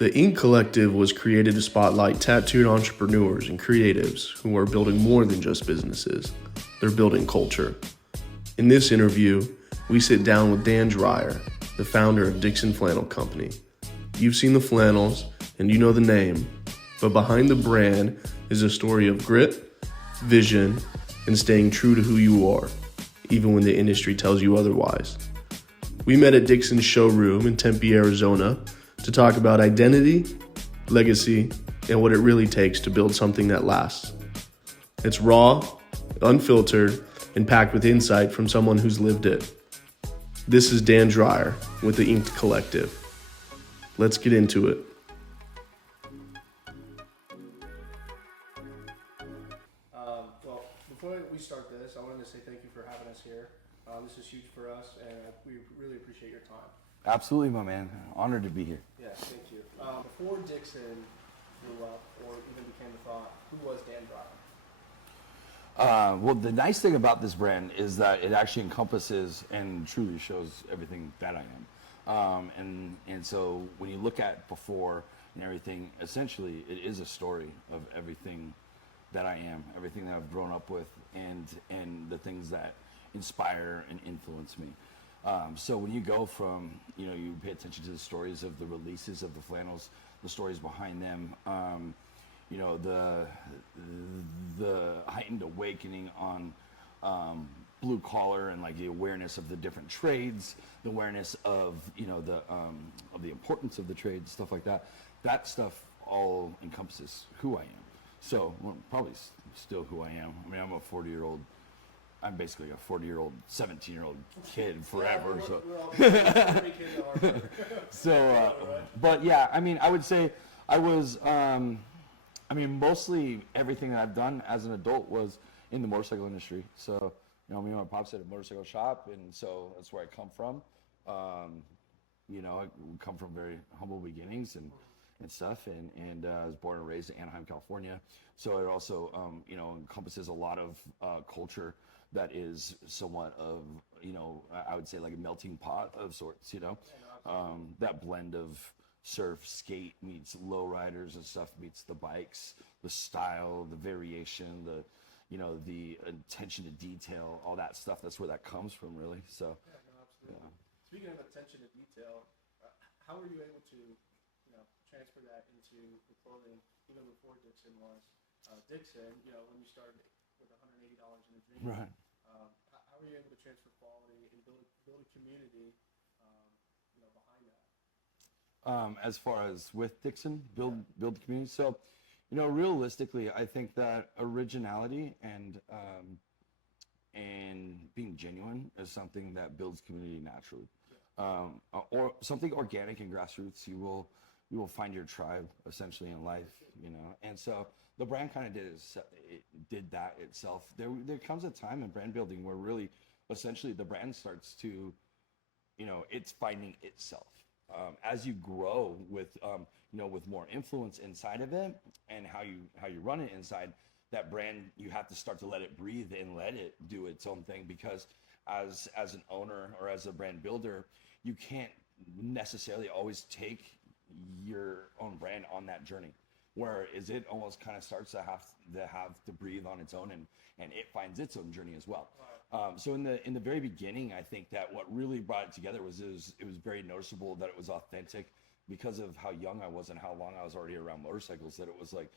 The Ink Collective was created to spotlight tattooed entrepreneurs and creatives who are building more than just businesses. They're building culture. In this interview, we sit down with Dan Dreyer, the founder of Dixxon Flannel Company. You've seen the flannels and you know the name, but behind the brand is a story of grit, vision, and staying true to who you are, even when the industry tells you otherwise. We met at Dixxon's showroom in Tempe, Arizona, to talk about identity, legacy, and what it really takes to build something that lasts. It's raw, unfiltered, and packed with insight from someone who's lived it. This is Dan Dreyer with the Ink Collective. Let's get into it. Well, before we start this, I wanted to say thank you for having us here. This is huge for us, and we really appreciate your time. Absolutely, my man. Honored to be here. Yes, thank you. Before Dixxon blew up or even became a thought, who was Dan Dreyer? Well, the nice thing about this brand is that it actually encompasses and truly shows everything that I am. And so when you look at before and everything, essentially it is a story of everything that I am, everything that I've grown up with, and the things that inspire and influence me. So when you go from, you pay attention to the stories of the releases of the flannels, the stories behind them, the heightened awakening on blue collar and like the awareness of the different trades, the awareness of the importance of the trades, stuff like that. That stuff all encompasses who I am. So probably still who I am. I mean, I'm basically a 40-year-old, 17-year-old kid forever. But yeah, I mean, I would say I was. Mostly everything that I've done as an adult was in the motorcycle industry. So, me and my pops had a motorcycle shop, and so that's where I come from. I come from very humble beginnings and stuff, and I was born and raised in Anaheim, California. So it also, encompasses a lot of culture that is somewhat of, I would say like a melting pot of sorts, that blend of surf, skate meets lowriders and stuff meets the bikes, the style, the variation, the attention to detail, all that stuff. That's where that comes from, really. So, absolutely. Yeah. Speaking of attention to detail, how were you able to, transfer that into the clothing even before Dixxon was Dixxon? When you started with $180 in a dream, right? How were you able to transfer quality and build a community, behind that? As far as with Dixxon, build the community. So, realistically, I think that originality and being genuine is something that builds community naturally. Or something organic and grassroots, you will find your tribe essentially in life, And so the brand kind of did that itself. There comes a time in brand building where really, essentially, the brand starts to, it's finding itself. As you grow with with more influence inside of it and how you run it inside that brand, you have to start to let it breathe and let it do its own thing, because as an owner or as a brand builder, you can't necessarily always take your own brand on that journey, whereas it almost kind of starts to have to breathe on its own, and it finds its own journey as well. So in the very beginning, I think that what really brought it together was it was very noticeable that it was authentic because of how young I was and how long I was already around motorcycles, that it was like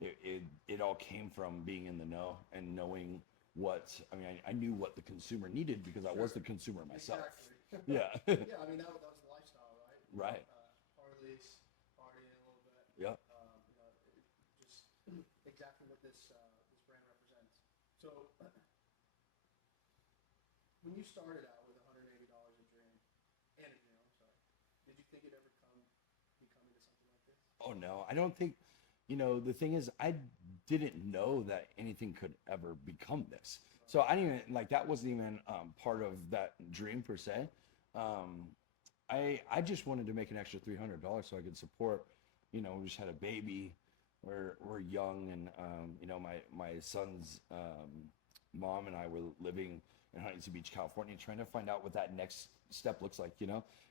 it all came from being in the know and knowing I knew what the consumer needed because I was the consumer myself. Exactly. Yeah. Yeah, I mean that was the lifestyle, right? Right. Harleys, partying a little bit. Yep. Just exactly what this brand represents. So when you started out with $180 a dream, I'm sorry, did you think it'd ever become into something like this? Oh no, I don't think. The thing is, I didn't know that anything could ever become this. So I didn't even that wasn't even part of that dream per se. I just wanted to make an extra $300 so I could support. We just had a baby. We're young, and my son's mom and I were living in Huntington Beach, California, trying to find out what that next step looks like.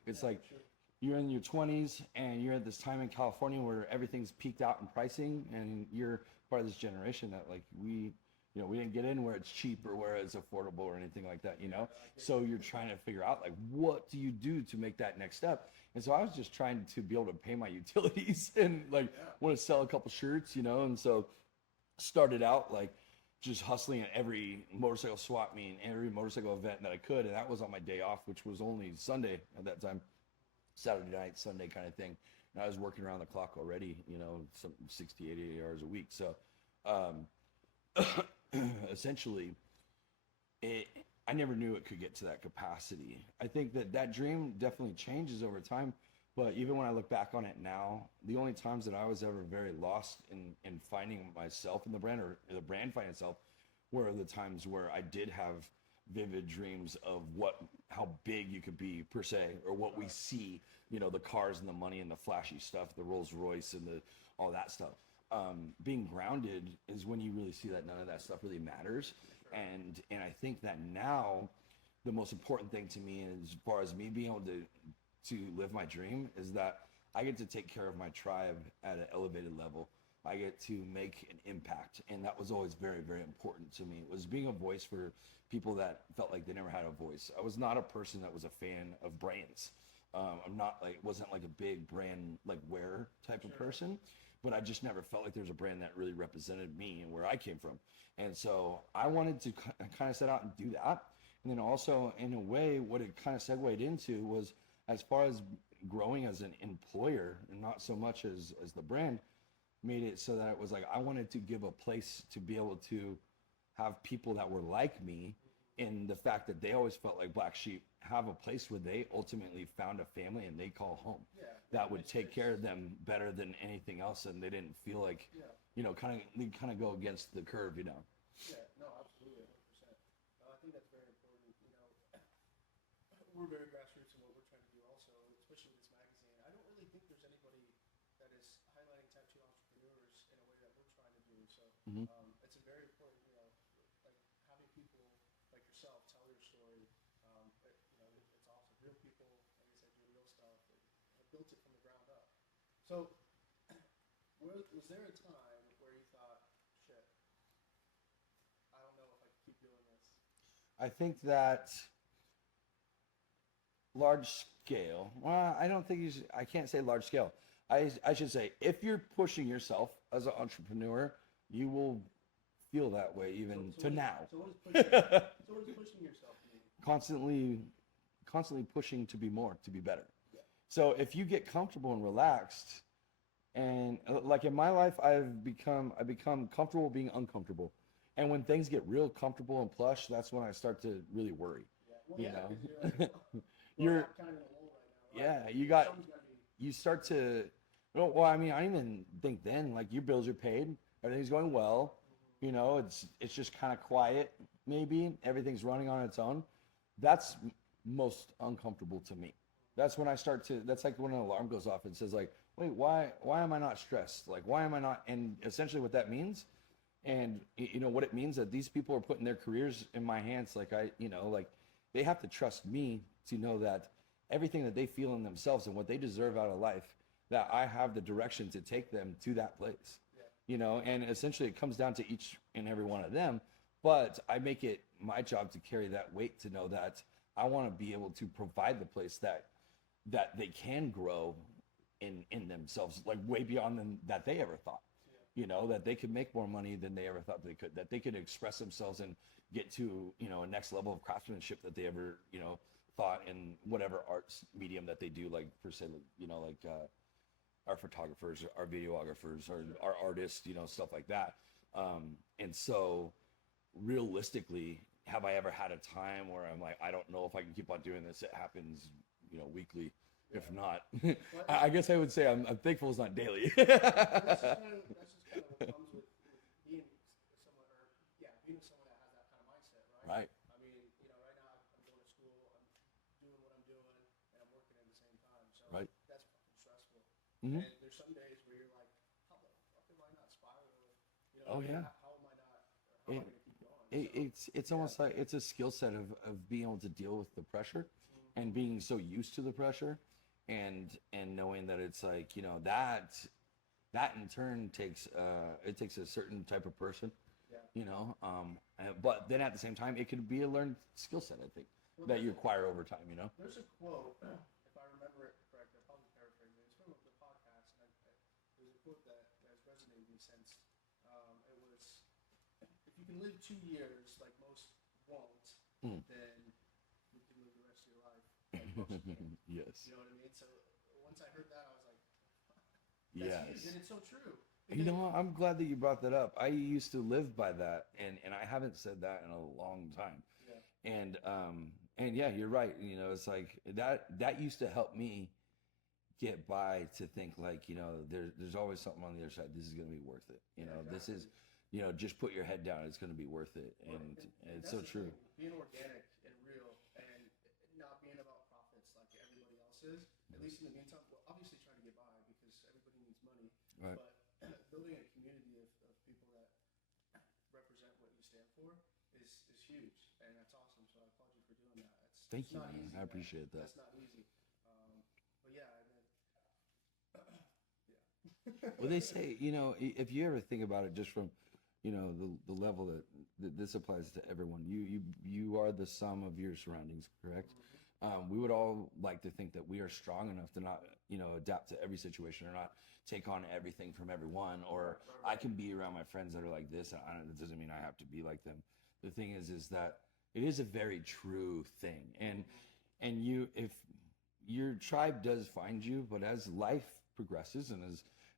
It's like, sure. you're in your 20s and you're at this time in California where everything's peaked out in pricing, and you're part of this generation that like we didn't get in where it's cheap or where it's affordable or anything like that, so you're trying to figure out like what do you do to make that next step. And so I was just trying to be able to pay my utilities and like want to sell a couple shirts, and so started out like just hustling at every motorcycle swap meet and every motorcycle event that I could, and that was on my day off, which was only Sunday at that time, Saturday night, Sunday kind of thing. And I was working around the clock already, some 60, 80 hours a week. So essentially, I never knew it could get to that capacity. I think that dream definitely changes over time. But even when I look back on it now, the only times that I was ever very lost in finding myself in the brand, or the brand finding itself, were the times where I did have vivid dreams of how big you could be per se, or what we see, the cars and the money and the flashy stuff, the Rolls Royce and all that stuff. Being grounded is when you really see that none of that stuff really matters. And I think that now the most important thing to me, as far as me being able to live my dream, is that I get to take care of my tribe at an elevated level. I get to make an impact, and that was always very, very important to me. It was being a voice for people that felt like they never had a voice. I was not a person that was a fan of brands. Wasn't like a big brand like wear type of person, but I just never felt like there was a brand that really represented me and where I came from. And so I wanted to kind of set out and do that. And then also, in a way, what it kind of segued into was, as far as growing as an employer, and not so much as the brand, made it so that it was like I wanted to give a place to be able to have people that were like me, in the fact that they always felt like black sheep, have a place where they ultimately found a family and they call home, that would take care of them better than anything else, and they didn't feel like they kind of go against the curve. Yeah, no, absolutely, 100%. I think that's very important. We're very grassroots in what we're trying to do also, especially with this magazine. I don't really think there's anybody that is highlighting tattoo entrepreneurs in a way that we're trying to do. So it's a very important, like having people like yourself tell your story. It's awesome. Real people, like I said, do real stuff. And built it from the ground up. So was there a time where you thought, shit, I don't know if I can keep doing this? I think that large scale, well, I don't think I can't say large scale. I should say, if you're pushing yourself as an entrepreneur, you will feel that way even to now. So what is pushing yourself mean? Constantly pushing to be more, to be better. Yeah. So if you get comfortable and relaxed, and like in my life, I've become comfortable being uncomfortable. And when things get real comfortable and plush, that's when I start to really worry. Yeah. Well, You're you're kind of in a hole right now, right? Yeah, you start to, well, I mean, I even think then, like, your bills are paid, everything's going well, it's just kind of quiet, maybe, everything's running on its own. That's most uncomfortable to me. That's when I start to, that's like when an alarm goes off and says like, wait, why am I not stressed? Like, why am I not, and essentially what that means, and what it means, that these people are putting their careers in my hands. Like they have to trust me to know that everything that they feel in themselves and what they deserve out of life, that I have the direction to take them to that place. And essentially it comes down to each and every one of them, but I make it my job to carry that weight, to know that I want to be able to provide the place that they can grow in themselves, like way beyond them that they ever thought. That they could make more money than they ever thought they could, that they could express themselves and get to, a next level of craftsmanship that they ever, thought in whatever arts medium that they do, like per se, our photographers, our videographers, our artists, stuff like that. And so realistically, have I ever had a time where I'm like, I don't know if I can keep on doing this? It happens, weekly. If not, I guess I would say I'm thankful it's not daily. That's just kind of what comes with being someone, being someone that has that kind of mindset, right? Right. I mean, right now I'm going to school, I'm doing what I'm doing, and I'm working at the same time. So Right. That's fucking stressful. Mm-hmm. And there's some days where you're like, how the fuck am I not spiraling? Oh, yeah. How am I not? How am I going to keep going? It's almost like it's a skill set of being able to deal with the pressure and being so used to the pressure. and knowing that it's like, you know, that in turn takes it takes a certain type of person, Yeah. you know. But then at the same time, it could be a learned skill set, I think, that you acquire over time, you know. There's a quote, if I remember it correctly, I'll probably paraphrase it. It's from the podcast, and there's a quote that has resonated with me since. It was, if you can live 2 years like most won't, then you can live the rest of your life like most can. Yes. You know what I mean? So once I heard that, I was like, that's Yes. huge, and it's so true. You know what? I'm glad that you brought that up. I used to live by that, and I haven't said that in a long time. Yeah. And yeah, you're right. You know, it's like that used to help me get by, to think like, you know, there's always something on the other side. This is going to be worth it. You know, this is, you know, just put your head down. It's going to be worth it. And it's so true. Being organic and real, and not being about profits like everybody else is, at least in the meantime, well, obviously trying to get by because everybody needs money, Right. but building a community of people that represent what you stand for is huge, and that's awesome. So I applaud you for doing that. Thank It's you, not man. easy, I appreciate that. That's not easy. But yeah, I mean, Well, they say, you know, if you ever think about it, just from, you know, the level that this applies to everyone, you are the sum of your surroundings, correct? We would all like to think that we are strong enough to not, you know, adapt to every situation, or not take on everything from everyone, or I can be around my friends that are like this, and it doesn't mean I have to be like them. The thing is that it is a very true thing, and if your tribe does find you, but as life progresses and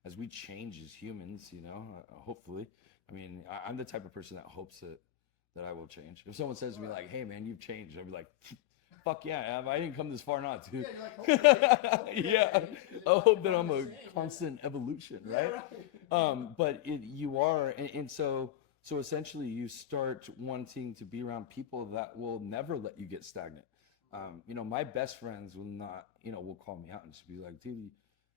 as we change as humans, you know, hopefully, I mean, I'm the type of person that hopes that I will change. If someone says to me like, "Hey, man, you've changed," I'll be like, "Fuck yeah, I didn't come this far not to." yeah, you're like, hopefully, Yeah, I hope that I'm a constant evolution, right? But you are, and so essentially, you start wanting to be around people that will never let you get stagnant. You know, my best friends will not, you know, will call me out and just be like, "Dude,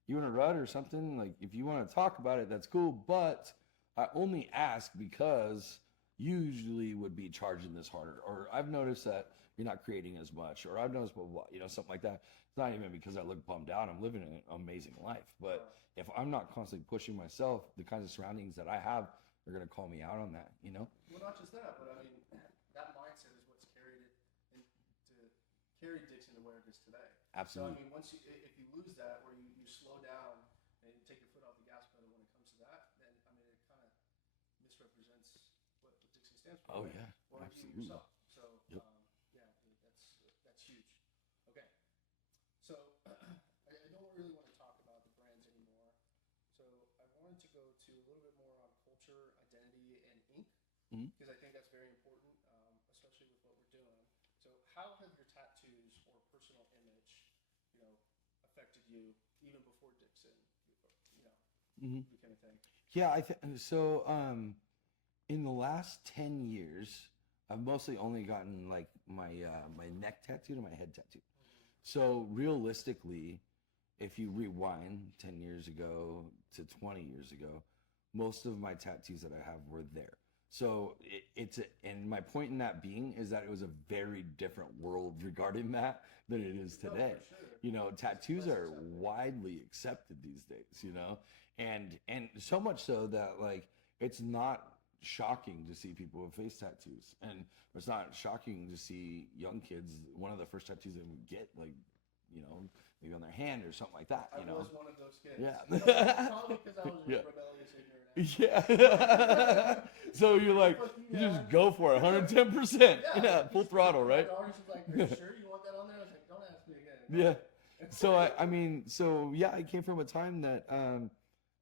you in a rut or something? Like, if you want to talk about it, that's cool. But I only ask because you usually would be charging this harder, or I've noticed that you're not creating as much, or I've noticed, blah, blah, blah," you know, something like that. It's not even because I look bummed out. I'm living an amazing life. But if I'm not constantly pushing myself, the kinds of surroundings that I have are going to call me out on that, you know? Well, not just that, but I mean, that mindset is what's carried it and to carry Dixxon to where it is today. Absolutely. So I mean, if you lose that, or you slow down and you take your foot off the gas pedal when it comes to that, then I mean, it kind of misrepresents what Dixxon stands for. Oh, right? yeah, Or absolutely. you yourself. So Yep. yeah, that's huge. Okay, so I don't really want to talk about the brands anymore. So I wanted to go to a little bit more on culture, identity, and ink, because I think that's very important, especially with what we're doing. So how have your tattoos or personal image, you know, affected you even before Dixxon, you know, became a thing? Yeah, so. In the last 10 years, I've mostly only gotten like my my neck tattooed and my head tattooed. So realistically, if you rewind 10 years ago to 20 years ago, most of my tattoos that I have were there. So and my point in that being is that it was a very different world regarding that than it is today. for sure. You know, tattoos are widely accepted these days, you know, and so much so that like it's not shocking to see people with face tattoos, and it's not shocking to see young kids, one of the first tattoos they would get, like, you know, maybe on their hand or something like that, you I know. was one of those kids. Yeah. Probably because I was Yeah. rebellious, ignorant. Yeah. So you're like, you just go for it, 110%. Yeah, full throttle, right? My artist was like, "Are you sure you want that on there?" I was like, "Don't ask me again." Yeah. So I mean, so yeah, I came from a time that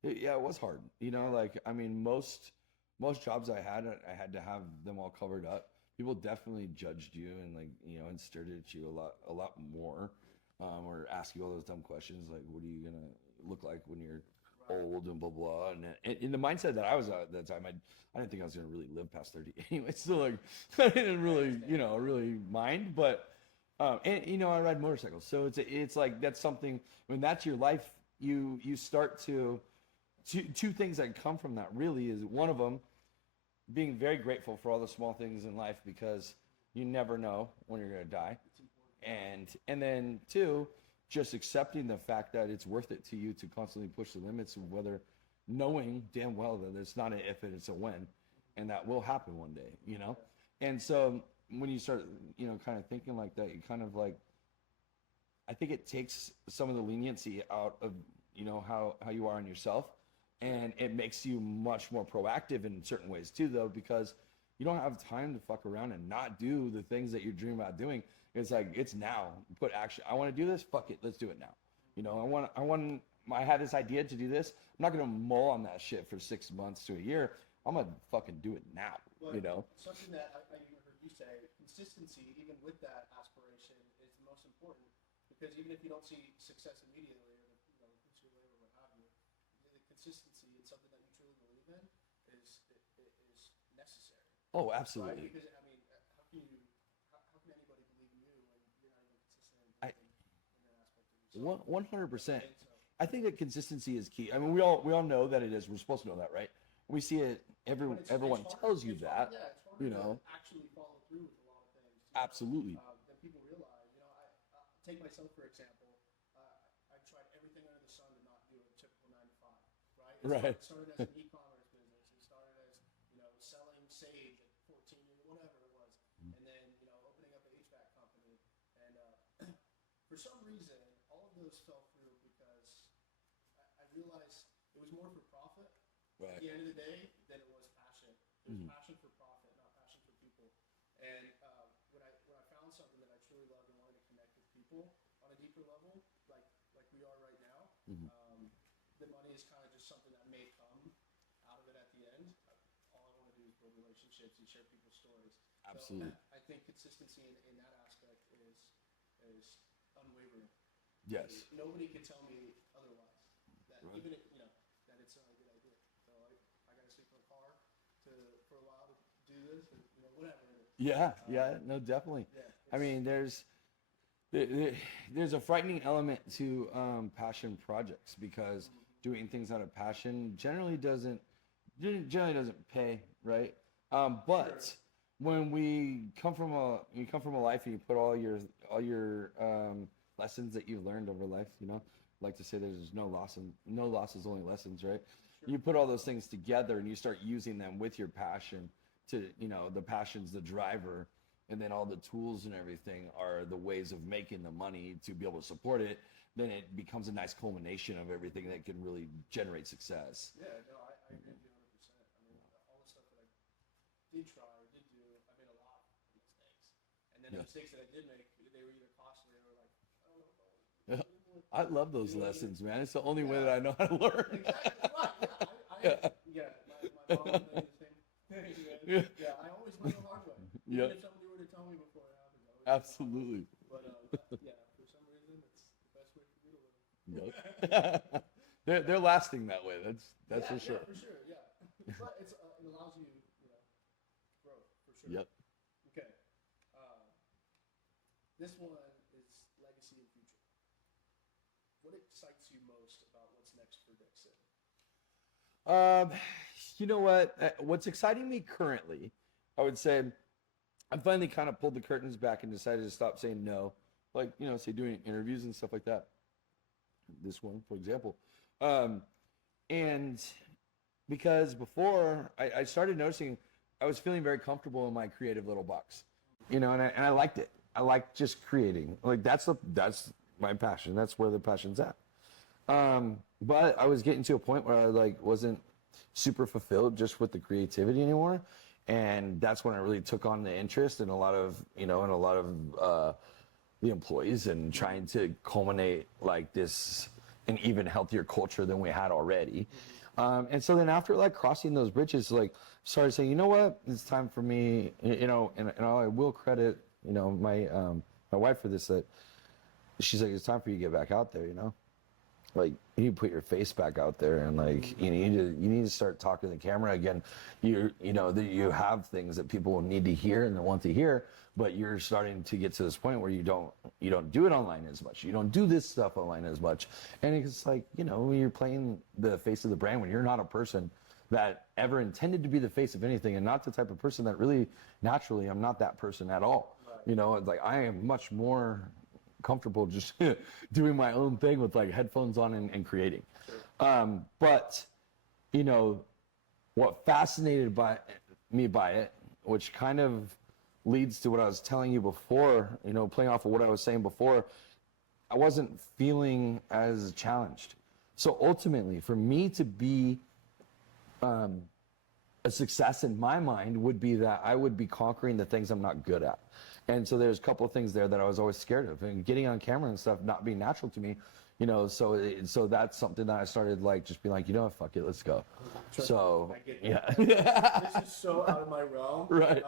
it was hard. You know, like, I mean, most jobs I had to have them all covered up. People definitely judged you and, like, you know, and stared at you a lot more, or ask you all those dumb questions like, "What are you gonna look like when you're old?" and blah blah. And in the mindset that I was at that time, I didn't think I was gonna really live past 30 anyway. So like, I didn't really, you know, really mind. But and you know, I ride motorcycles, so it's like that's something. When that's your life, you start to two things that come from that really is, one of them being very grateful for all the small things in life, because you never know when you're going to die. And then two, just accepting the fact that it's worth it to you to constantly push the limits of whether knowing damn well that it's not an if and it's a when, and that will happen one day, you know? And so when you start, you know, kind of thinking like that, you kind of like, I think it takes some of the leniency out of, you know, how you are on yourself. And it makes you much more proactive in certain ways too, though, because you don't have time to fuck around and not do the things that you're dreaming about doing. It's like, it's now. Put action. I want to do this. Fuck it. Let's do it now. You know, I had this idea to do this. I'm not going to mull on that shit for 6 months to a year. I'm going to fucking do it now, But you know? something that I even heard you say, consistency, even with that aspiration, is the most important. Because even if you don't see success immediately, or you know, later, what have you, the consistency in something that you truly believe in is necessary. Oh, Right? absolutely. Because I mean, how can anybody believe in you when you're not even consistent in an aspect of yourself? 100%. Right? So, I think that consistency is key. I mean, we all know that it is. We're supposed to know that, right? We see it. but it's Everyone hard- tells you it's that. hard- yeah, it's harder you know. to actually follow through with a lot of things. Absolutely. Than people realize. You know, I take myself for example. I've tried everything under the sun to not do a typical 9 to 5. Right. Right. It started as an e-commerce business. It started as, you know, selling sage at 14 years, whatever it was, and then, you know, opening up an HVAC company. And for some reason, all of those fell through because I realized it was more for profit Right. at the end of the day than it was passion. It was passion for profit, not passion for people. And when I found something that I truly loved and wanted to connect with people on a deeper level, like we are right now, the money is kind of just something that may come out of it at the end. All I want to do is build relationships and share people's stories. Absolutely. So I think consistency in that aspect is unwavering. Yes. Nobody can tell me otherwise. That Right. even if, you know, that it's not a good idea. So I got to sleep in a car for a while to do this, or, you know, whatever it is. Yeah. No, definitely. Yeah, I mean, there's a frightening element to passion projects because doing things out of passion generally doesn't pay, right? But when you come from a life and you put all your lessons that you've learned over life, you know, like to say there's no losses, only lessons, right? You put all those things together and you start using them with your passion to, you know, the passion's the driver, and then all the tools and everything are the ways of making the money to be able to support it. Then it becomes a nice culmination of everything that can really generate success. Yeah, no, I agree with you 100%. I mean, all the stuff that I did try or did do, I made a lot of mistakes. And then the mistakes that I did make, they were either costly or like, I don't know. I love those lessons, man. It's the only way that I know how to learn. Exactly. Yeah, my mom did the same thing. Yeah, I always learn the hard way. Even if somebody were to tell me before it happened. Absolutely. But yeah, for some reason, it's the best way for me to live. Yep. They're lasting that way. That's for sure. Yeah, for sure. Yeah, but it allows you, you know, growth for sure. Yep. Okay. This one is legacy and future. What excites you most about what's next for Dixxon? You know what? What's exciting me currently, I would say, I finally kind of pulled the curtains back and decided to stop saying no, like, you know, say doing interviews and stuff like that. This one, for example, and because before I started noticing, I was feeling very comfortable in my creative little box, you know, and I liked it. I liked just creating. Like that's my passion. That's where the passion's at. But I was getting to a point where I like wasn't super fulfilled just with the creativity anymore, and that's when I really took on the interest in a lot of the employees and trying to culminate like this an even healthier culture than we had already. And so then after like crossing those bridges, like started saying, you know what, it's time for me, you know, and I will credit, you know, my wife for this, that she's like, it's time for you to get back out there, you know, like you need to put your face back out there, and like you need to start talking to the camera again. You know that you have things that people will need to hear and they want to hear, but you're starting to get to this point where you don't do it online as much. You don't do this stuff online as much, and it's like, you know, when you're playing the face of the brand, when you're not a person that ever intended to be the face of anything, and not the type of person that really naturally, I'm not that person at all. Right. You know, it's like I am much more comfortable just doing my own thing with like headphones on and creating. But you know, what fascinated me by it, which kind of leads to what I was telling you before, you know, playing off of what I was saying before, I wasn't feeling as challenged. So ultimately, for me to be a success in my mind would be that I would be conquering the things I'm not good at. And so there's a couple of things there that I was always scared of, and getting on camera and stuff not being natural to me, you know, so that's something that I started like just being like, you know what, fuck it, let's go. So yeah. This is so out of my realm. Right.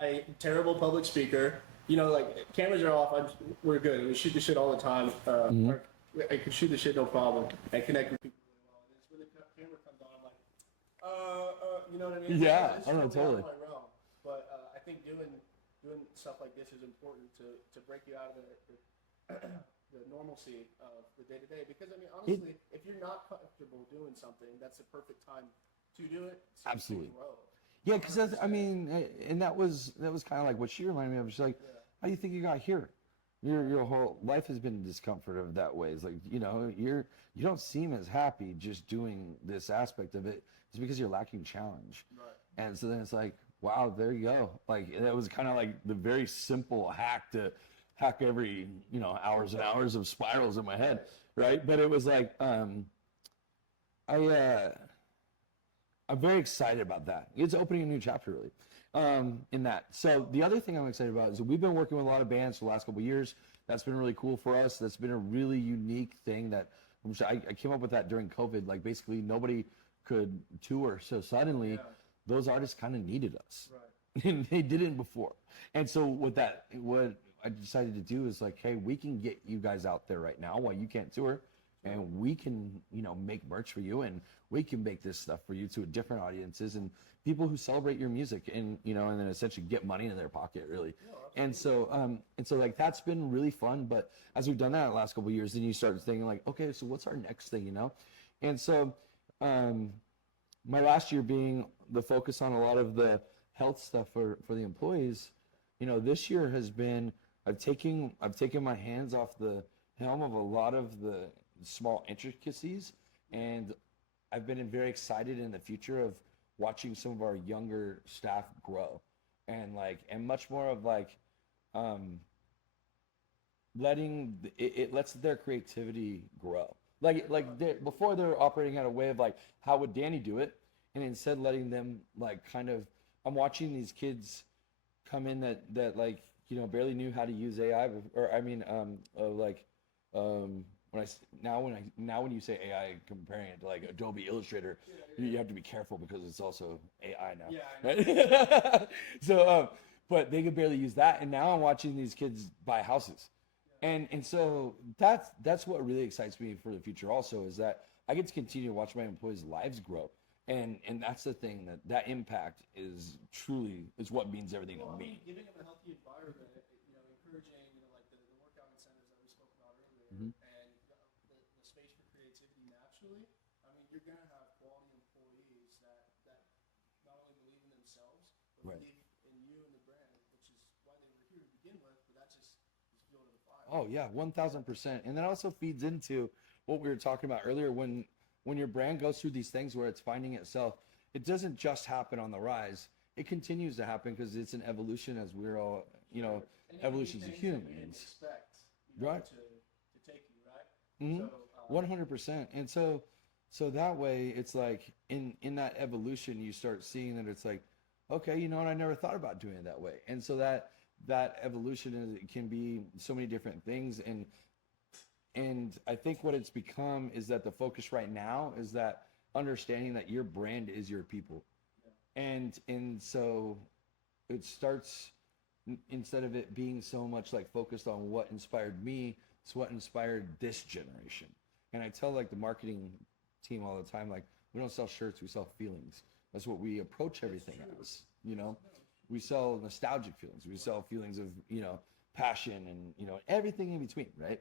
I terrible public speaker. You know, like cameras are off. We're good. We shoot the shit all the time. I can shoot the shit no problem. I connect with people really well. And it's when the camera comes on, I'm like, you know what I mean? Yeah, This is I know, totally. Out of my realm. But I think doing stuff like this is important to break you out of the normalcy of the day to day. Because I mean, honestly, if you're not comfortable doing something, that's the perfect time to do it. So Absolutely. grow. Yeah, because I mean, and that was kind of like what she reminded me of. She's like, how do you think you got here? Your whole life has been discomfort of that way. It's like, you know, you don't seem as happy just doing this aspect of it. It's because you're lacking challenge. Right. And so then it's like, wow, there you go. Like that was kind of like the very simple hack to hack every, you know, hours and hours of spirals in my head, right? But it was like, I'm very excited about that. It's opening a new chapter, really, in that. So the other thing I'm excited about is that we've been working with a lot of bands for the last couple of years. That's been really cool for us. That's been a really unique thing that I came up with that during COVID. Like basically nobody could tour, so suddenly those artists kind of needed us. Right. And they didn't before. And so what I decided to do is like, hey, we can get you guys out there right now while you can't tour. And we can, you know, make merch for you, and we can make this stuff for you to different audiences and people who celebrate your music, and you know, and then essentially get money in their pocket, really. And so like that's been really fun. But as we've done that the last couple of years, then you start thinking like, okay, so what's our next thing, you know? And so my last year being the focus on a lot of the health stuff for the employees, you know, this year has been I've taken my hands off the helm of a lot of the small intricacies, and I've been very excited in the future of watching some of our younger staff grow, and much more of like letting it lets their creativity grow. Before they're operating at a way of like, how would Danny do it, and instead letting them like kind of, I'm watching these kids come in that like, you know, barely knew how to use AI, or I mean when you say AI, comparing it to like Adobe Illustrator, you have to be careful because it's also AI now. Yeah, right? So, but they could barely use that, and now I'm watching these kids buy houses, and so that's what really excites me for the future. Also, is that I get to continue to watch my employees' lives grow, and that's the thing, that impact is what means everything to me. Giving them a healthy environment, you know, encouraging, you know, like the workout incentives that we spoke about earlier, and the space for creativity naturally. I mean, you're gonna have quality employees that not only believe in themselves, but Right. believe in you and the brand, which is why they were here to begin with. But that's just fuel to the fire. Oh yeah, 1,000%. And that also feeds into what we were talking about earlier. When your brand goes through these things where it's finding itself, it doesn't just happen on the rise. It continues to happen because it's an evolution, as we're all, you know, evolutions of humans. Expect, you know, Right. to take you, right? Mhm. So, 100%. And so that way it's like in that evolution, you start seeing that it's like, okay, you know what, I never thought about doing it that way. And so that evolution it can be so many different things. And I think what it's become is that the focus right now is that understanding that your brand is your people. And so it starts, instead of it being so much like focused on what inspired me, it's what inspired this generation. And I tell like the marketing team all the time, like, we don't sell shirts, we sell feelings. That's what we approach everything as, you know. We sell nostalgic feelings. We sell feelings of, you know, passion and, you know, everything in between, right?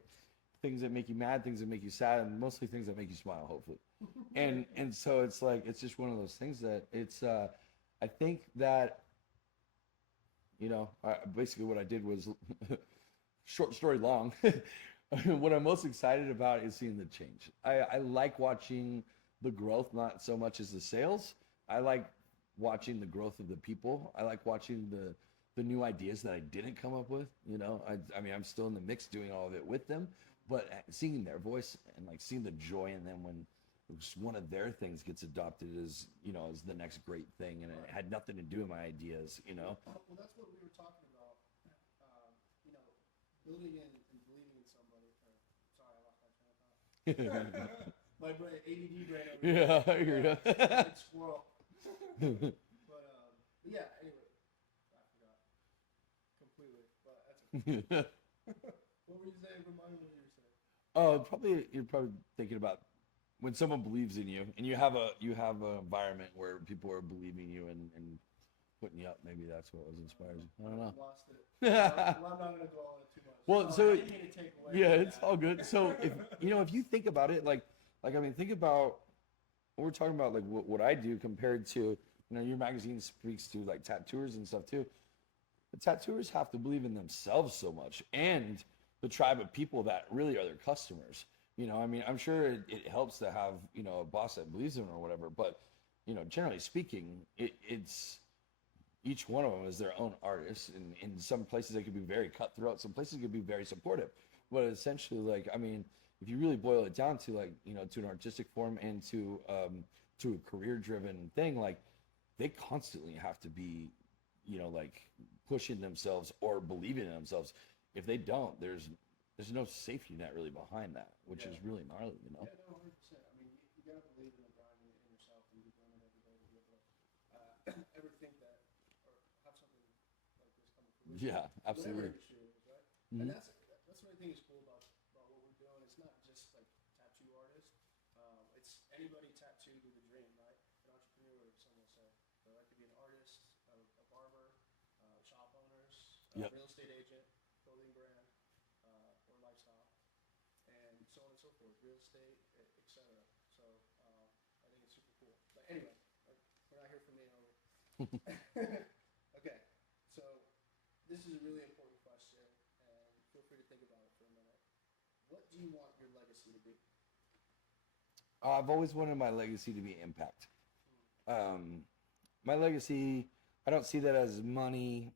Things that make you mad, things that make you sad, and mostly things that make you smile, hopefully. And so it's like, it's just one of those things that it's, I think that, you know, basically what I did was short story long, what I'm most excited about is seeing the change. I like watching the growth, not so much as the sales. I like watching the growth of the people. I like watching the new ideas that I didn't come up with. You know, I mean, I'm still in the mix doing all of it with them, but seeing their voice and like seeing the joy in them when just one of their things gets adopted is, you know, is the next great thing, and it had nothing to do with my ideas, you know. Well, that's what we were talking about. You know, building in and believing in somebody. Sorry, I lost my train of thought. My brain, ADD brain over here. Yeah, I hear ya. Big squirrel. But yeah. Anyway, I forgot completely. But that's okay. What were you saying? Remind me what you were saying. Oh, probably you're probably thinking about when someone believes in you and you have an environment where people are believing you and putting you up. Maybe that's what was inspires you. I don't know. Lost it. Well, I'm not going to dwell on it too much. Well, Sorry, so I didn't mean to take away yeah, from it's that. all good. So if you know, if you think about it, like I mean, think about what we're talking about, like what I do compared to, you know, your magazine speaks to like tattooers and stuff too. The tattooers have to believe in themselves so much, and the tribe of people that really are their customers. You know, I mean, I'm sure it helps to have, you know, a boss that believes in them or whatever, but, you know, generally speaking, it's each one of them is their own artist, and in some places they could be very cutthroat, some places could be very supportive, but essentially, like, I mean, if you really boil it down to, like, you know, to an artistic form and to a career driven thing, like, they constantly have to be, you know, like pushing themselves or believing in themselves. If they don't, there's no safety net really behind that, which is really gnarly, you know. Yeah, no, 100%. I mean, you got to believe in the grind in yourself and be doing it every day to be able to ever think that or have something like this come to fruition. Yeah, absolutely. Whatever industry it is, right? Mhm. And that's what I think is cool about what we're doing. It's not just like tattoo artists. It's anybody tattooed with a dream, right? An entrepreneur, some will say. So that could be an artist, a barber, shop owners, a Yep. real estate agent, clothing brand, or lifestyle, and so on and so forth, real estate, etc. So I think it's super cool. But anyway, we're not here for me, are we? Okay, so this is a really important question, and feel free to think about it for a minute. What do you want your legacy to be? I've always wanted my legacy to be impact. My legacy, I don't see that as money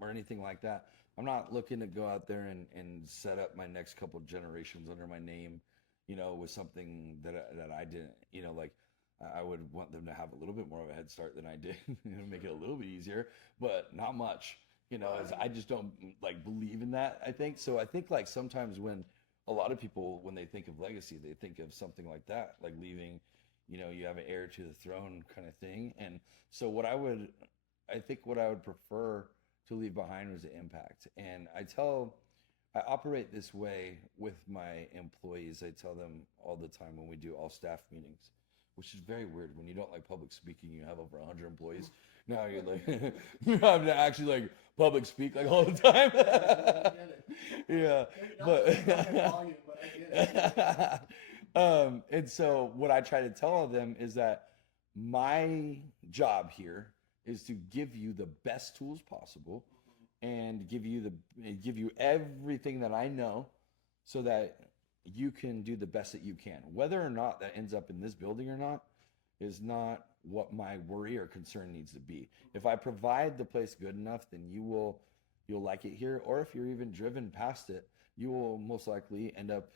or anything like that. I'm not looking to go out there and set up my next couple generations under my name, you know, with something that I didn't, you know, like I would want them to have a little bit more of a head start than I did, you know, make it a little bit easier, but not much, you know, as I just don't like believe in that, I think. So I think like sometimes when a lot of people, when they think of legacy, they think of something like that, like leaving, you know, you have an heir to the throne kind of thing. And so I think what I would prefer to leave behind was the impact. And I operate this way with my employees. I tell them all the time when we do all staff meetings, which is very weird. When you don't like public speaking, you have over 100 employees. Now you're like, you have to actually like public speak like all the time. I get it. Yeah, Not volume, but I get it. and so what I try to tell them is that my job here is to give you the best tools possible and give you everything that I know so that you can do the best that you can. Whether or not that ends up in this building or not is not what my worry or concern needs to be. If I provide the place good enough, then you'll like it here. Or if you're even driven past it, you will most likely end up,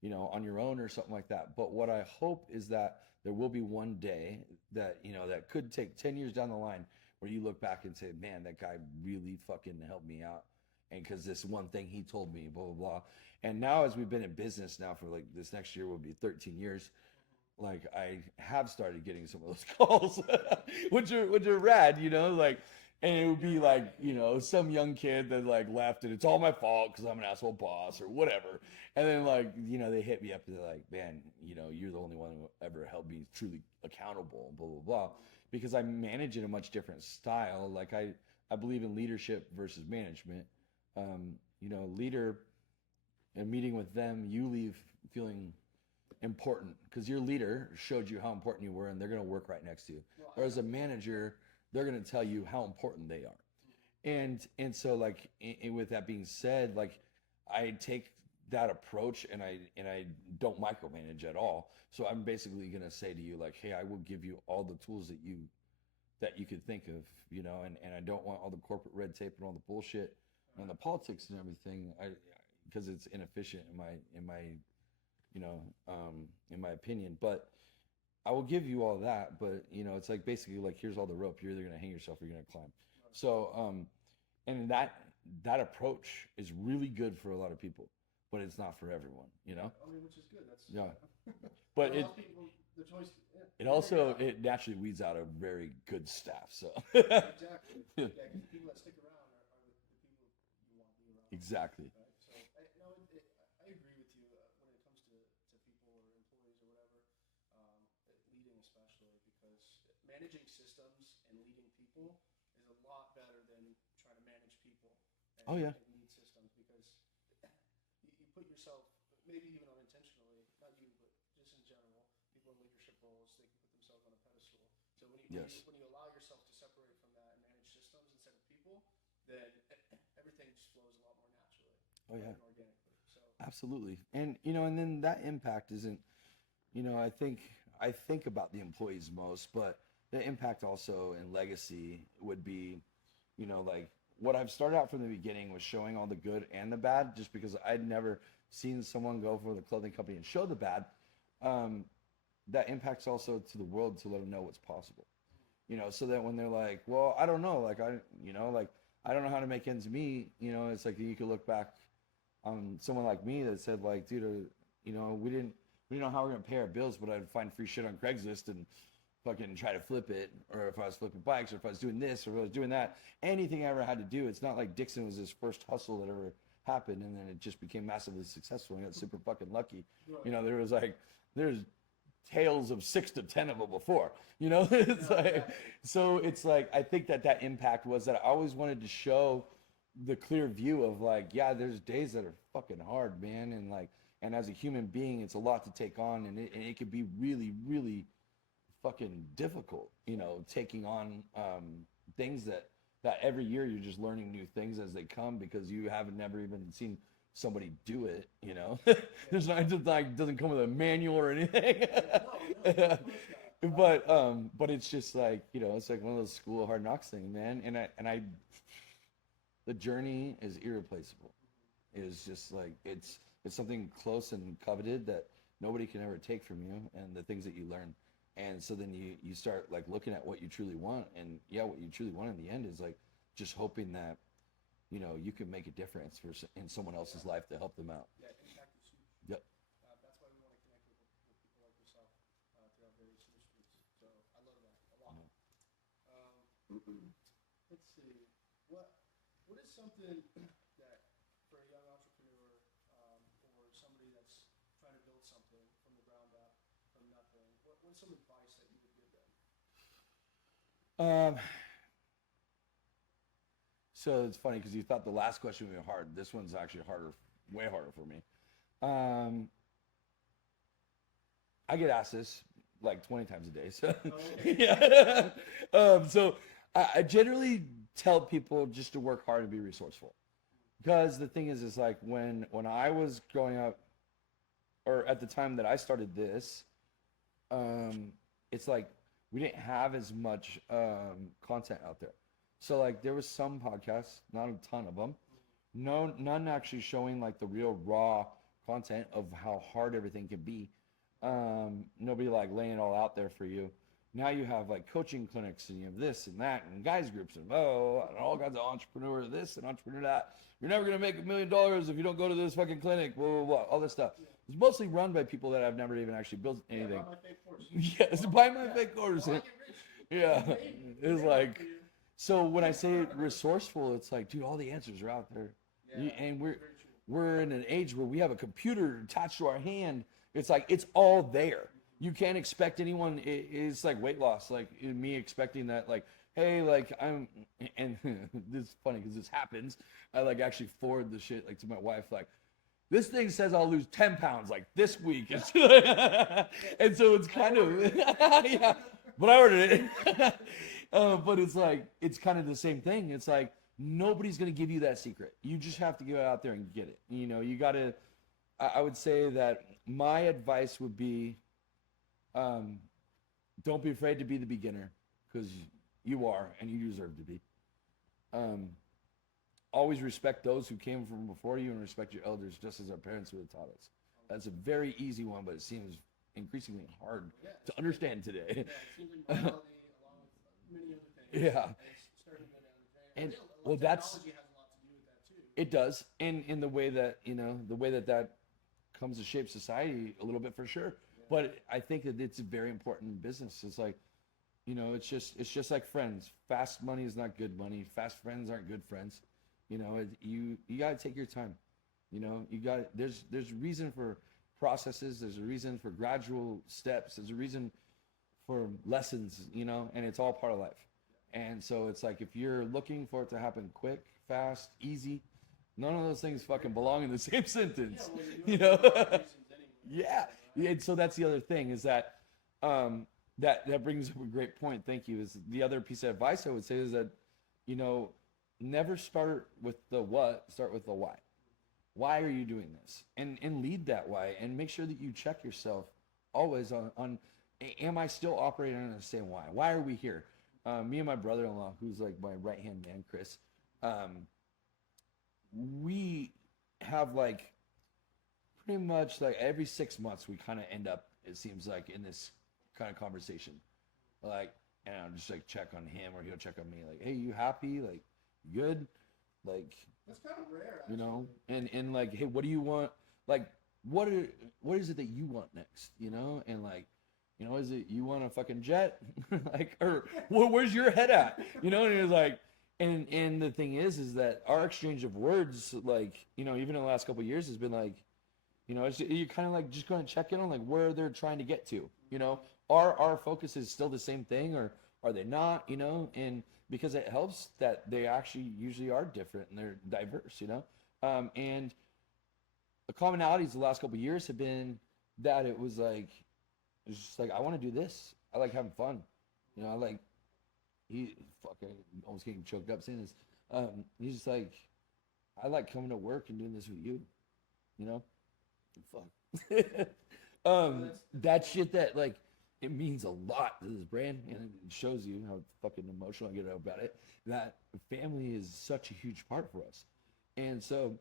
you know, on your own or something like that. But what I hope is that there will be one day that, you know, that could take 10 years down the line where you look back and say, man, that guy really fucking helped me out. And because this one thing he told me, blah, blah, blah. And now as we've been in business now for like this next year will be 13 years, like I have started getting some of those calls, which are rad, you know, like, and it would be like, you know, some young kid that like left and it's all my fault because I'm an asshole boss or whatever. And then like, you know, they hit me up and they're like, man, you know, you're the only one who ever held me truly accountable, blah, blah, blah. Because I manage in a much different style. Like I believe in leadership versus management. You know, leader and meeting with them, you leave feeling important because your leader showed you how important you were and they're going to work right next to you. Or as a manager, they're going to tell you how important they are. And so like with that being said, like I take that approach and I don't micromanage at all. So I'm basically gonna say to you like, hey, I will give you all the tools that you could think of, you know, and I don't want all the corporate red tape and all the bullshit and the politics and everything. Because it's inefficient in my you know, in my opinion. But I will give you all that, but you know, it's like basically like here's all the rope. You're either gonna hang yourself or you're gonna climb. So and that approach is really good for a lot of people, but it's not for everyone, you know? I mean, which is good. That's Yeah. But a lot of people, the choice. Yeah. it also it naturally weeds out a very good staff. So Exactly. Yeah, 'cause the people that stick around are the people you want to be around. exactly. Right? So I agree with you when it comes to people or employees or whatever, leading especially, because managing systems and leading people is a lot better than trying to manage people and, Oh, yeah. and lead systems, because you put yourself, maybe even unintentionally, not you, but just in general, people in leadership roles, they can put themselves on a pedestal. So Yes. when you allow yourself to separate from that and manage systems instead of people, then everything just flows a lot more naturally. Oh, yeah. And organically. So Absolutely. And you know, and then that impact isn't, you know, I think about the employees most, but the impact also and legacy would be, you know, like what I've started out from the beginning was showing all the good and the bad, just because I'd never seen someone go for the clothing company and show the bad. That impacts also to the world to let them know what's possible. You know, so that when they're like, well, I don't know, like you know, like I don't know how to make ends meet, you know, it's like you could look back on someone like me that said like, dude, you know, we didn't know how we're gonna pay our bills, but I'd find free shit on Craigslist and fucking try to flip it, or if I was flipping bikes, or if I was doing this, or if I was doing that, anything I ever had to do. It's not like Dixxon was his first hustle that ever happened, and then it just became massively successful and got super fucking lucky. You know, there's tales of 6 to 10 of them before, you know. It's like, so it's like I think that impact was that I always wanted to show the clear view of like, yeah, there's days that are fucking hard, man, and like, and as a human being, it's a lot to take on, and it could be really, really fucking difficult, you know, taking on things that every year you're just learning new things as they come, because you haven't never even seen somebody do it, you know. There's not, just like doesn't come with a manual or anything. But it's just like, you know, it's like one of those school of hard knocks thing, man. And I the journey is irreplaceable. It's just like it's something close and coveted that nobody can ever take from you, and the things that you learn. And so then you start like looking at what you truly want, and yeah, what you truly want in the end is like just hoping that, you know, you can make a difference in someone else's life to help them out. yeah, impact is huge. Yep. That's why we want to connect with people like yourself throughout various industries. So I love that a lot. Let's see. What is something that for a young entrepreneur or somebody that's trying to build something from the ground up, from nothing? What's some advice that you would give them? So it's funny because you thought the last question would be hard. This one's actually harder, way harder for me. I get asked this like 20 times a day. So yeah. So I generally tell people just to work hard and be resourceful. Because the thing is like when I was growing up, or at the time that I started this, it's like we didn't have as much content out there. So like there was some podcasts, not a ton of them, none actually showing like the real raw content of how hard everything can be. Nobody like laying it all out there for you. Now you have like coaching clinics, and you have this and that, and guys groups, and all kinds of entrepreneur this and entrepreneur that. You're never gonna make $1 million if you don't go to this fucking clinic. Blah blah blah. All this stuff. It's mostly run by people that have never even actually built anything. Buy my fake course. Yes, buy my fake course. Well, I get rich. Yeah, it's like. So when I say resourceful, it's like, dude, all the answers are out there, and we're in an age where we have a computer attached to our hand. It's like it's all there. You can't expect anyone. It's like weight loss. Like me expecting that, like, hey, like and this is funny because this happens. I like actually forward the shit like to my wife, like, this thing says I'll lose 10 pounds like this week. And so it's kind of, yeah, but I ordered it. But it's like, it's kind of the same thing. It's like nobody's going to give you that secret. You just have to go out there and get it. You know, you got to, I would say that my advice would be, don't be afraid to be the beginner, because you are and you deserve to be. Always respect those who came from before you and respect your elders, just as our parents would have taught us. That's a very easy one, but it seems increasingly hard to understand today. Yeah, it seems like morality, along with many other things. Yeah. And it's starting to go down the drain. And, Yeah, well, that's- technology has a lot to do with that too. It does, and in the way that, you know, the way that that comes to shape society a little bit, for sure. But I think that it's very important in business. It's like, you know, it's just like friends. Fast money is not good money. Fast friends aren't good friends. You know, you got to take your time. You know, there's a reason for processes. There's a reason for gradual steps. There's a reason for lessons, you know, and it's all part of life. And so it's like, if you're looking for it to happen quick, fast, easy, none of those things fucking belong in the same sentence. Yeah, well, you're You doing know? it for the right reasons anyway. Yeah. And so that's the other thing, is that that brings up a great point. Thank you. Is the other piece of advice I would say is that, you know, never start with the what, start with the why. Why are you doing this? And lead that why, and make sure that you check yourself always on am I still operating on the same why? Why are we here? Me and my brother-in-law, who's like my right-hand man, Chris, we have like pretty much like every 6 months we kind of end up, it seems like, in this kind of conversation. Like, and I'll just like check on him, or he'll check on me, like, hey, you happy? Like, good? Like, That's kind of rare, you actually. know, and like, hey, what do you want? Like, what is it that you want next? You know, and like, you know, is it you want a fucking jet? Like, or where's your head at? You know, and he was like, and the thing is that our exchange of words, like, you know, even in the last couple of years, has been like, you know, you're kind of like just going to check in on like where they're trying to get to. You know, our focus is still the same thing, or are they not? You know, and because it helps that they actually usually are different and they're diverse. You know, and the commonalities the last couple of years have been that it was just like, I want to do this. I like having fun. You know, I like, fucking almost getting choked up saying this. He's just like, I like coming to work and doing this with you. You know, fuck. That shit, that like, it means a lot to this brand, and it shows you how fucking emotional I get about it. That family is such a huge part for us, and so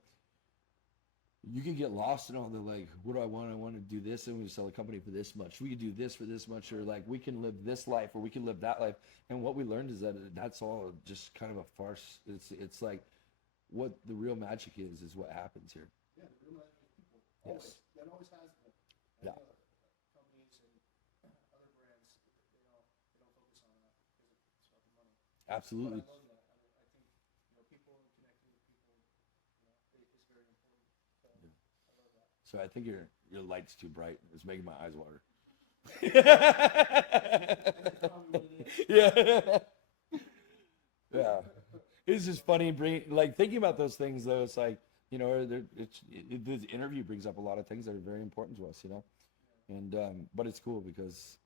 you can get lost in all the like, what do I want? I want to do this, and we sell a company for this much. We can do this for this much, or like we can live this life, or we can live that life. And what we learned is that that's all just kind of a farce. It's like, what the real magic is what happens here. Yeah, the real magic is people. Yes. Always. That always has been. And, Yeah. Companies and other brands, they don't focus on that because it's fucking money. Absolutely. But I love that. I think, you know, people and connecting with people, you know, is very important. So I love that. So I think your light's too bright. It's making my eyes water. That's probably what it is. Yeah. Yeah. It's just funny, like thinking about those things though. It's like, you know, the interview brings up a lot of things that are very important to us, you know. And but it's cool because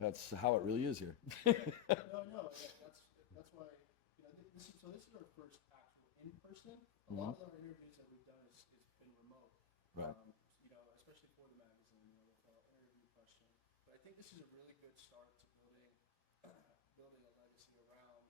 that's how it really is here. No, that's why, you know, this is our first actual in person. A lot of our interviews that we've done it's been remote. Right. You know, especially for the magazine, you know, with interview question. But I think this is a really good start to building a legacy around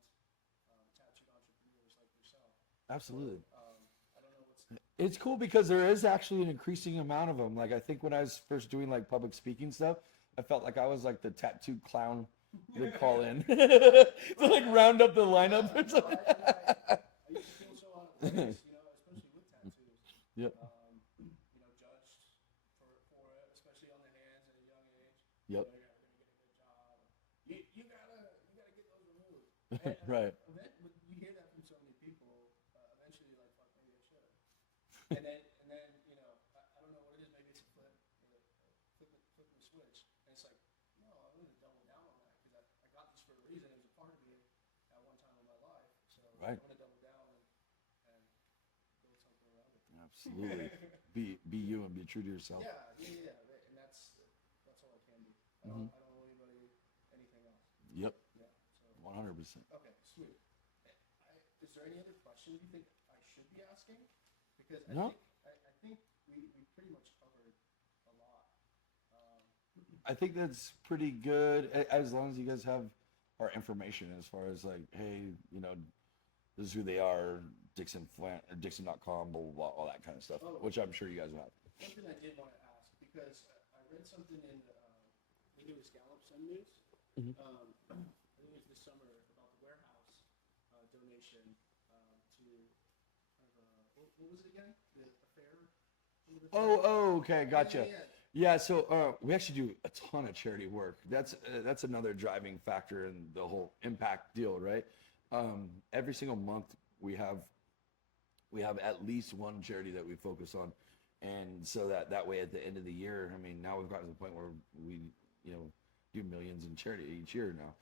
tattooed entrepreneurs like yourself. Absolutely. I don't know what's It's cool because there is actually an increasing amount of them. Like, I think when I was first doing like public speaking stuff, I felt like I was like the tattooed clown they call in to like round up the lineup or something. I used to feel so out of place, you know, especially with tattoos. Yep. You know, judged for it, especially on the hands at a young age. Yep. You know, you're gonna get a good job. You gotta get those removed. And, Right. But you hear that from so many people. Eventually, you're like, fuck, maybe I should. And then you know, I don't know what it is. Maybe it's a flipping the switch. And it's like, no, I'm gonna double down on that because I got this for a reason. It was a part of me at one time in my life. So Right. I'm gonna double down and build something around it. Absolutely. Be you and be true to yourself. Yeah. And that's all I can be. I don't owe anybody anything else. Yep. Yeah. So 100%. okay, sweet. is there any other questions you think I should be asking? Because No. I think we pretty much covered a lot. I think that's pretty good as long as you guys have our information as far as like, hey, this is who they are, Dixxon Flannel, or Dixxon.com, blah, blah, blah, all that kind of stuff, which I'm sure you guys have. Something I did want to ask, because I read something in I think it was Gallup Sun News. I think it was this summer about the warehouse donation to what was it again? The affair. Oh, okay, gotcha. Yeah. Yeah, so we actually do a ton of charity work. That's another driving factor in the whole impact deal, right? Every single month we have at least one charity that we focus on, and so that way at the end of the year, I mean, now we've gotten to the point where we do millions in charity each year now.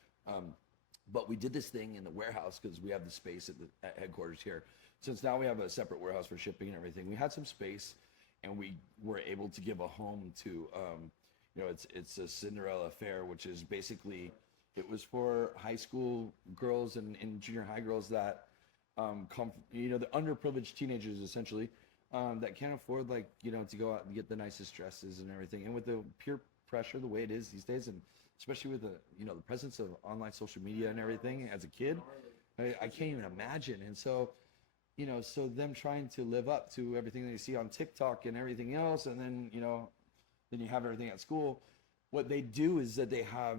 But we did this thing in the warehouse because we have the space at headquarters here. Since now we have a separate warehouse for shipping and everything, we had some space, and we were able to give a home to, it's a Cinderella Fair, which is basically, it was for high school girls and junior high girls that come, the underprivileged teenagers essentially, that can't afford to go out and get the nicest dresses and everything. And with the peer pressure the way it is these days, and especially with the presence of online social media and everything as a kid, I can't even imagine. And so, so them trying to live up to everything they see on TikTok and everything else, and then, then you have everything at school. What they do is that they have,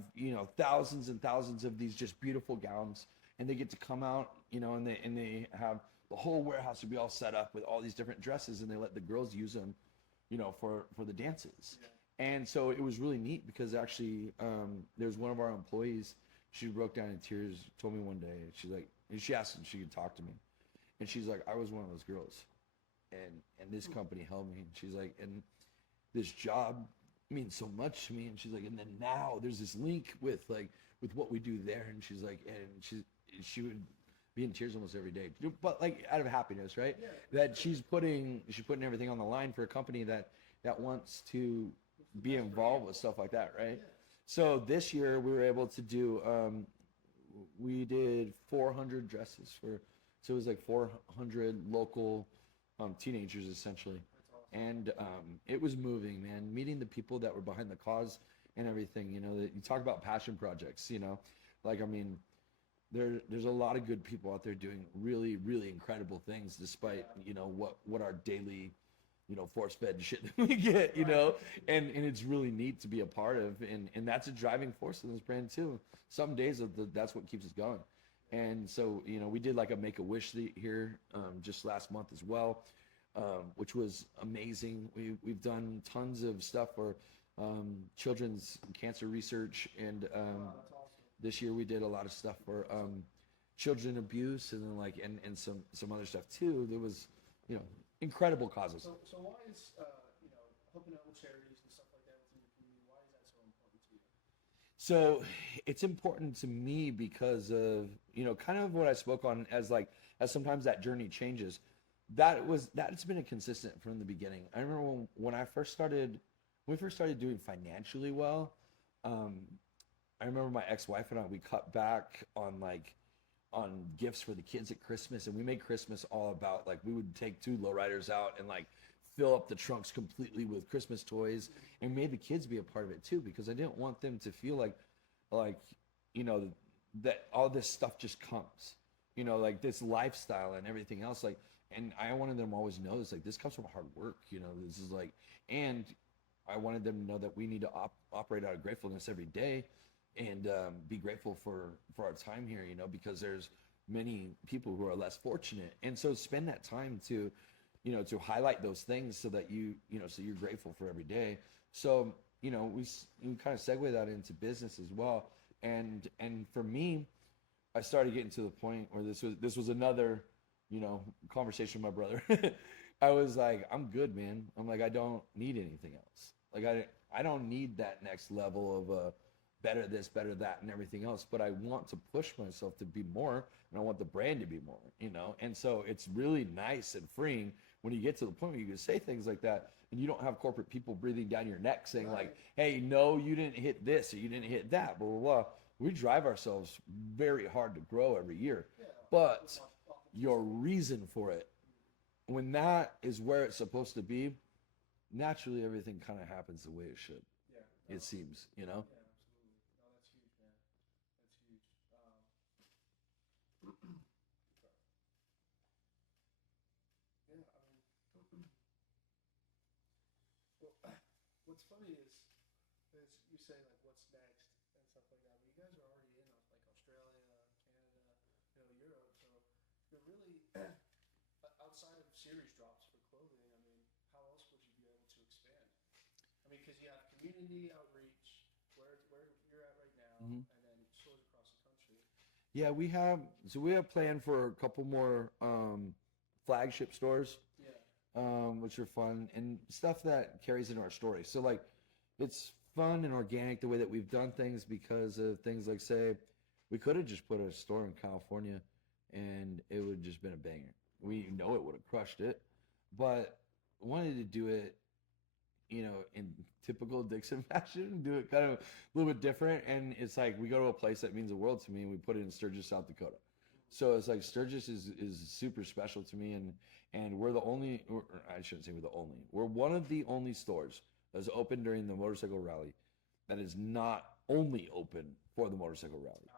thousands and thousands of these just beautiful gowns, and they get to come out, and they have the whole warehouse to be all set up with all these different dresses, and they let the girls use them, for the dances. Yeah. And so it was really neat because actually, there's one of our employees, she broke down in tears, told me one day, she asked if she could talk to me. And she's like, I was one of those girls, and this company helped me. And she's like, and this job means so much to me. And she's like, and then now there's this link with what we do there. And she's like, and she would be in tears almost every day, but out of happiness, right? Yeah. That she's putting everything on the line for a company that wants to be involved with stuff like that, right? Yeah. So this year we were able to do, we did 400 dresses so it was 400 local teenagers essentially. And it was moving, man, meeting the people that were behind the cause and everything, that you talk about passion projects, I mean, there's a lot of good people out there doing really, really incredible things despite, what our daily, force-fed shit that we get, and it's really neat to be a part of, and that's a driving force in this brand too. Some days that's what keeps us going. And so, we did a Make-A-Wish here just last month as well, which was amazing. We've done tons of stuff for children's cancer research, and this year we did a lot of stuff for children abuse, and then and some other stuff too. There was, incredible causes. So why is helping out with charities and stuff like that within the community? Why is that so important to you? So it's important to me because of, kind of what I spoke on as sometimes that journey changes. That's been a consistent from the beginning. I remember when we first started doing financially well, I remember my ex-wife and I, we cut back on gifts for the kids at Christmas, and we made Christmas all about we would take 2 lowriders out and fill up the trunks completely with Christmas toys, and made the kids be a part of it too, because I didn't want them to feel that all this stuff just comes, this lifestyle and everything else, and I wanted them to always know this comes from hard work, this is and I wanted them to know that we need to operate out of gratefulness every day, and be grateful for our time here, because there's many people who are less fortunate, and so spend that time to highlight those things so that so you're grateful for every day. So we kind of segue that into business as well, and for me, I started getting to the point where this was another conversation with my brother. I was like, I'm good, man. I'm I don't need anything else. I don't need that next level of better this, better that, and everything else. But I want to push myself to be more, and I want the brand to be more, And so it's really nice and freeing when you get to the point where you can say things like that, and you don't have corporate people breathing down your neck saying hey, no, you didn't hit this, or you didn't hit that, blah, blah, blah. We drive ourselves very hard to grow every year. But your reason for it. When that is where it's supposed to be, naturally everything kind of happens the way it should. Yeah. It seems, you know. Yeah, absolutely. No, that's huge, man. That's huge. Yeah, I mean, well, what's funny is you say like what's next and stuff like that, but you guys are already in like Australia, Canada, Europe, so you're really outside of series drops for clothing. I mean, how else would you be able to expand? I mean, because you have community outreach where you're at right now, and then stores across the country. Yeah, we have planned for a couple more flagship stores, which are fun and stuff that carries into our story. So like, it's fun and organic the way that we've done things because of things like, say, we could have just put a store in California and it would have just been a banger. We know it would have crushed it, but wanted to do it, in typical Dixxon fashion, do it kind of a little bit different. And it's like, we go to a place that means the world to me and we put it in Sturgis, South Dakota. So it's like Sturgis is super special to me, and we're the only, or I shouldn't say we're the only, we're one of the only stores that's open during the motorcycle rally that is not only open for the motorcycle rally.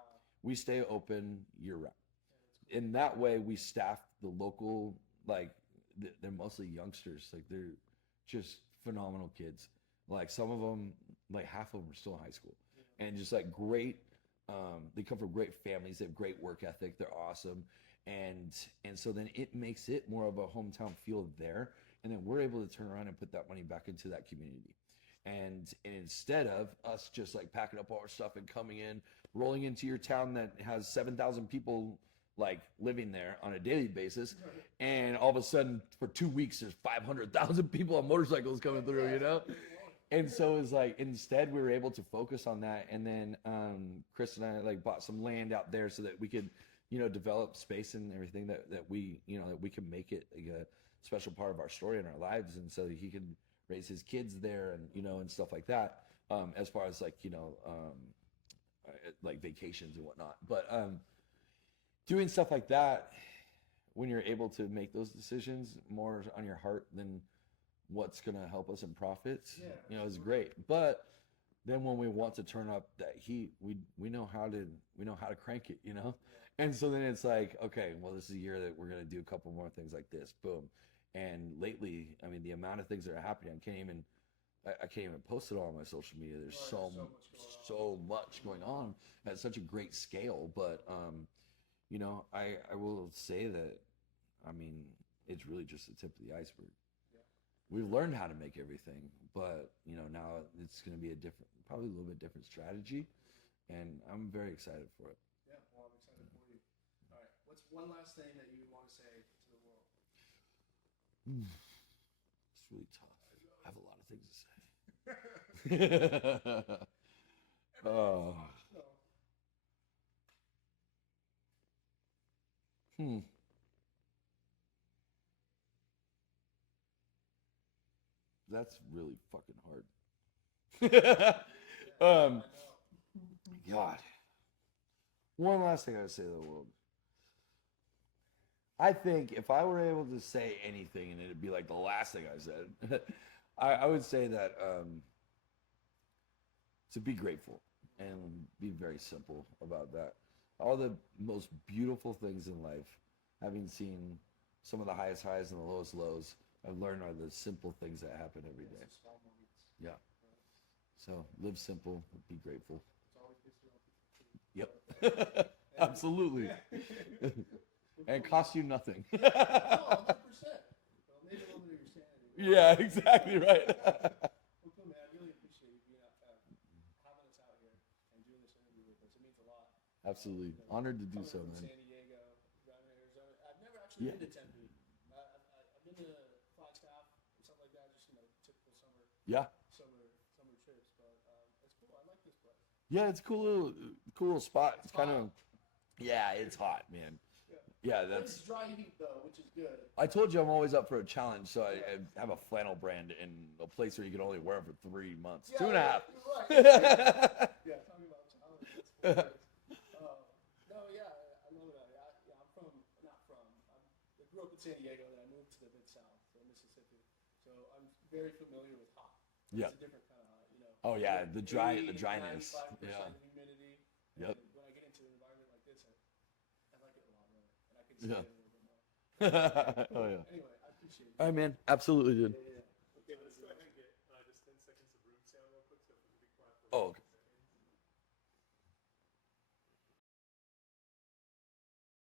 We stay open year round. In that way, we staff the local, like, they're mostly youngsters. Like, they're just phenomenal kids. Like, some of them, like, half of them are still in high school. And just, like, great, they come from great families. They have great work ethic. They're awesome. And so then it makes it more of a hometown feel there. And then we're able to turn around and put that money back into that community. And instead of us just, like, packing up all our stuff and coming in, rolling into your town that has 7,000 people like living there on a daily basis, and all of a sudden for 2 weeks there's 500,000 people on motorcycles coming through, And so it's like, instead we were able to focus on that. And then Chris and I like bought some land out there so that we could, develop space and everything that we, that we can make it like a special part of our story and our lives. And so he could raise his kids there and, and stuff like that, as far as like, like vacations and whatnot. But doing stuff like that, when you're able to make those decisions more on your heart than what's going to help us in profits, is great. But then when we want to turn up that heat, we know how to crank it, And so then it's like, okay, well, this is a year that we're going to do a couple more things like this, boom. And lately, I mean, the amount of things that are happening, I can't even post it all on my social media. There's so much going on at such a great scale. But I will say that, I mean, it's really just the tip of the iceberg. We've learned how to make everything, but now it's going to be probably a little bit different strategy, and I'm very excited for it. Yeah, well, I'm excited for you. All right, what's one last thing that you would want to say to the world? It's really tough. I have a lot of things to say. Oh. That's really fucking hard. God. One last thing I would say to the world. I think if I were able to say anything, and it'd be like the last thing I said, I would say that to be grateful and be very simple about that. All the most beautiful things in life, having seen some of the highest highs and the lowest lows, I've learned are the simple things that happen every day. Yeah. So live simple, be grateful. Yep. Absolutely. And it costs you nothing. 100%. Well, maybe a little bit of your sanity. Yeah, exactly right. Well, cool, man. I really appreciate you being having us out here and doing this interview with us. It means a lot. Absolutely. Honored to do so, man. San Diego, down in Arizona. I've never actually been to Tempe. I've been to Flagstaff and stuff like that, just typical summer. Yeah. Summer trips, but it's cool. I like this place. Yeah, it's a cool little spot. It's kind of, yeah, it's hot, man. Yeah, that's. It's dry heat though, which is good. I told you I'm always up for a challenge, so I have a flannel brand in a place where you can only wear them for 3 months, 2.5. You're right. Yeah, talking about challenge. That's no, yeah, I love it. I'm San Diego, and I moved to the mid-south, so Mississippi. So I'm very familiar with hot. Yeah. It's a different kind of hot, you know. Oh yeah, the 80, dryness. 95% Yeah. humidity. Yep. And when I get into an environment like this, I like it a lot more, and I can Yeah. stand it a little bit more. Oh yeah. Anyway, I appreciate it. All right, man. Absolutely, dude.